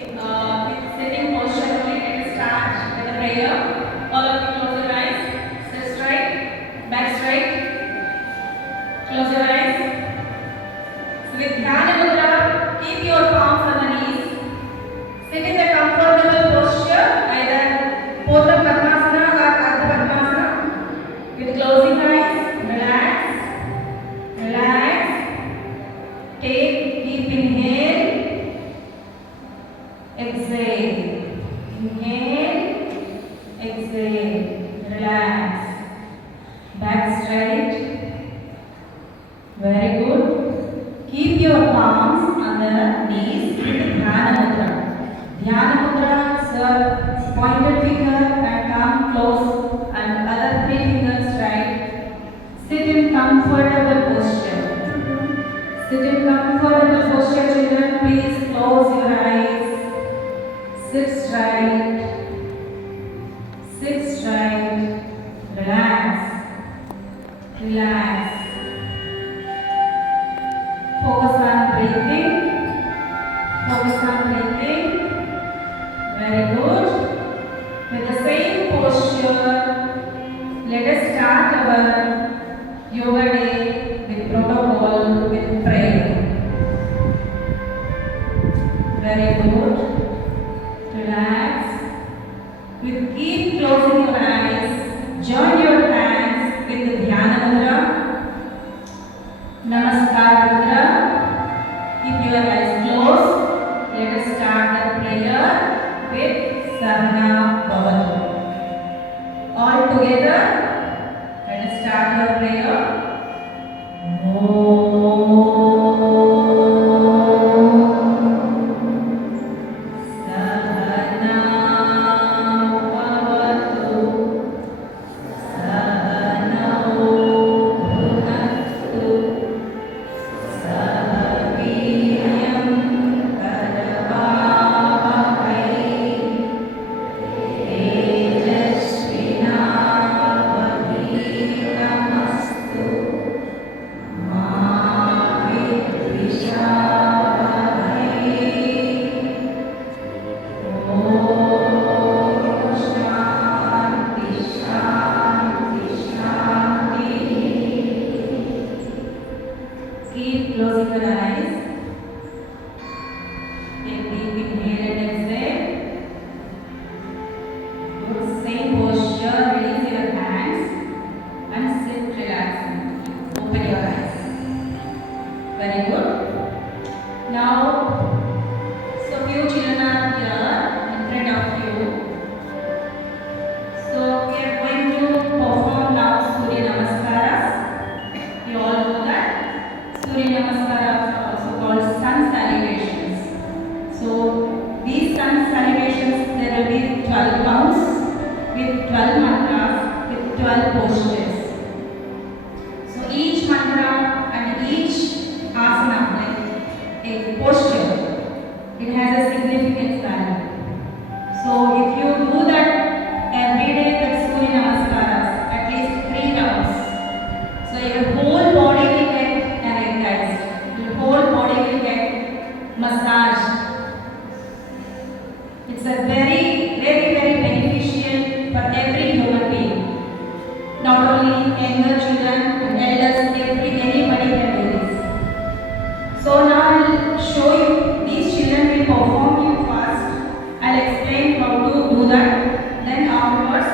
Sitting posture only. Let us start with a prayer. All of you close your eyes. Sit straight, back straight. Close your eyes. So with Dhyana Mudra, keep your palms on the knees. Sit in the comfortable posture, either Purna Padmasana or Ardha Padmasana. With closing eyes, relax, relax. Take deep inhale. Exhale. Inhale. Exhale. Relax. Back straight. Very good. Keep your palms on the knees with Dhyana Mudra. Dhyana Mudra is pointed finger and thumb close and other three fingers right. Sit in comfortable posture. Sit in comfortable posture, children. Please close your eyes. Sit straight. Sit straight. Relax. Relax. Focus on breathing. Focus on breathing. Very good. With the same posture, let us start our yoga day with protocol, with prayer. Very good. Relax. With keep closing your eyes. Join your hands with the Dhyana Mudra. Namaskar Mudra. Keep your eyes closed. Let us start the prayer with Sahana Bhavatu. All together, let us start our prayer. Keep closing your eyes. Take deep inhale and exhale. Good. Same posture. Release your hands and sit relaxing. Open your eyes. Very good. Now, so few children are here in front of you. So we are going to perform now Surya Namaskaras. You all know that. Surya Namaskaras are also called sun salutations. So these sun salutations, there will be 12 counts with 12 mantras with 12 postures. So each mantra and each asana, like a posture, it has a significance value. So if you do that every day, that Surya Namaskaras, at least 3 times, so your whole body will get energized, your whole body will get massaged. It's a very, very, very beneficial for every human being. Not only younger children, but elders, anybody can do this. So now I'll show you, these children will perform you first. I'll explain how to do that. Then afterwards,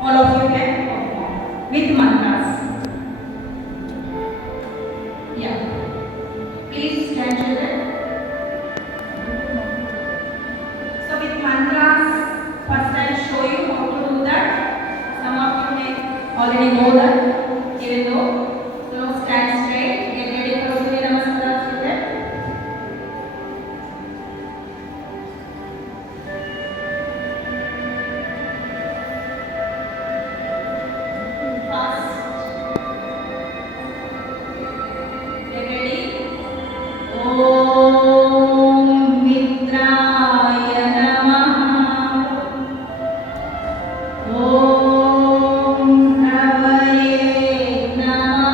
all of you can perform with mantras. Yeah. Please stand, children. So with mantras, first I'll show you how to do that. Some of you may already know that, even though. So stand straight. Get ready for Surya Namaskaras, children. Fast. Get ready. Om Mitraya Namaha. Om Havaye Namaha.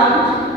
count